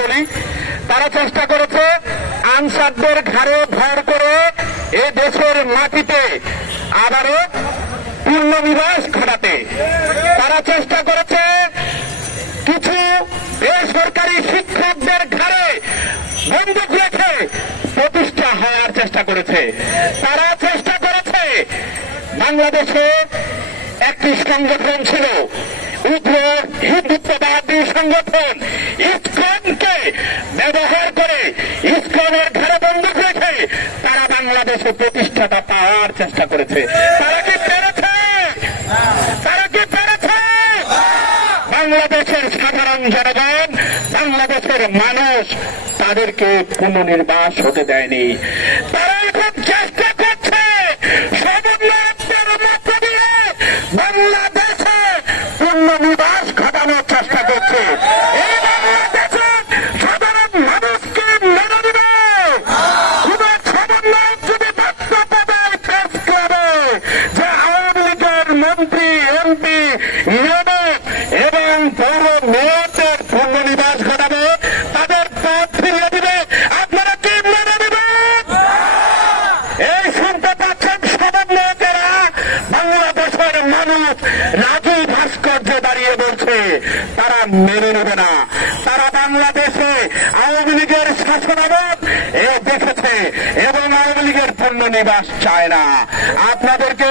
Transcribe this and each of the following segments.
বলি তারা চেষ্টা করেছে আনসারদের ঘাড়ে ভর করে এ দেশের মাটিতে আবারও পূর্ণনিবাস ঘটাতে। তারা চেষ্টা করেছে কিছু বেসরকারি শিক্ষকদের ঘাড়ে বন্দুক রেখে প্রতিষ্ঠা হওয়ার চেষ্টা করেছে। তারা চেষ্টা করেছে বাংলাদেশে একটি সংগঠন ছিল, উগ্র হিন্দুত্ববাদী সংগঠন ইসকনকে ব্যবহার করে ইসলামের ঘরে বন্দুক রেখে তারা বাংলাদেশে প্রতিষ্ঠাটা পাওয়ার চেষ্টা করেছে। তারা কি পেরেছে? তারা কি পেরেছে? বাংলাদেশের সাধারণ জনগণ, বাংলাদেশের মানুষ তাদেরকে পুনর্নির্বাস হতে দেয়নি। তারা পুনর্নিবাস ঘটাবে, তাদের পদ ফিরিয়ে দিবে। আপনারা কি মেনে দিবেন এই শুনতে পাচ্ছেন সমন্বয়কেরা বাংলাদেশের মানুষ রাজু ভাস্কর্য দাঁড়িয়ে বলছে, তারা মেনে নেবে না। তারা বাংলাদেশে আওয়ামী লীগের শাসনামত এ দেখেছে, এবং আওয়ামী লীগের পূর্ণ নিবাস চায় না। আপনাদেরকে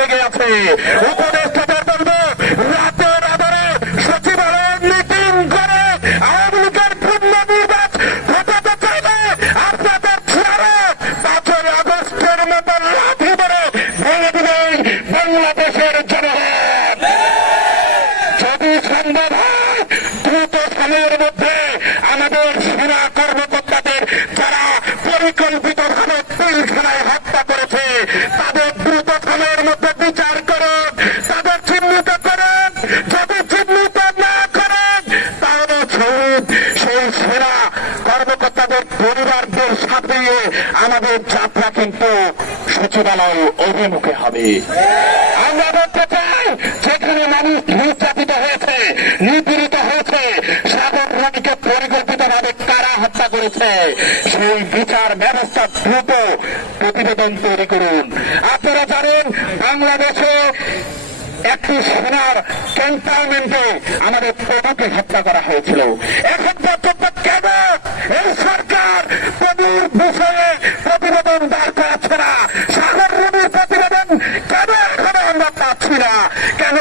লেগে আছে উপদেষ্টাদের বলব রাতের আধারে সচিবালয় মিটিং করে আওয়ামী লীগের পূর্ণ নির্বাচ ঘটাতে চাইলে আপনাদের চেয়ারে পাঁচই আগস্টের মতো লাঠি ভেঙে দিবেন বাংলাদেশের জনগণ। যদি সম্ভব হয়, দ্রুত সময়ের মধ্যে আমাদের সেনা কর্মকর্তাদের পরিবারদের সাথে আমাদের যাত্রা কিন্তু সচিবালয় অভিমুখে হবে। আমরা বলতে চাই, যেখানে মানুষ নির্যাতিত হয়েছে, নিপীড়িত হয়েছে সাগর রবিকে পরিকল্পিত ভাবে কারা হত্যা করেছে, সেই বিচার ব্যবস্থা দ্রুত প্রতিবেদন তৈরি করুন। আপনারা জানেন, বাংলাদেশে একটি সেনার ক্যান্টনমেন্টে আমাদের প্রভুকে হত্যা করা হয়েছিল। এখন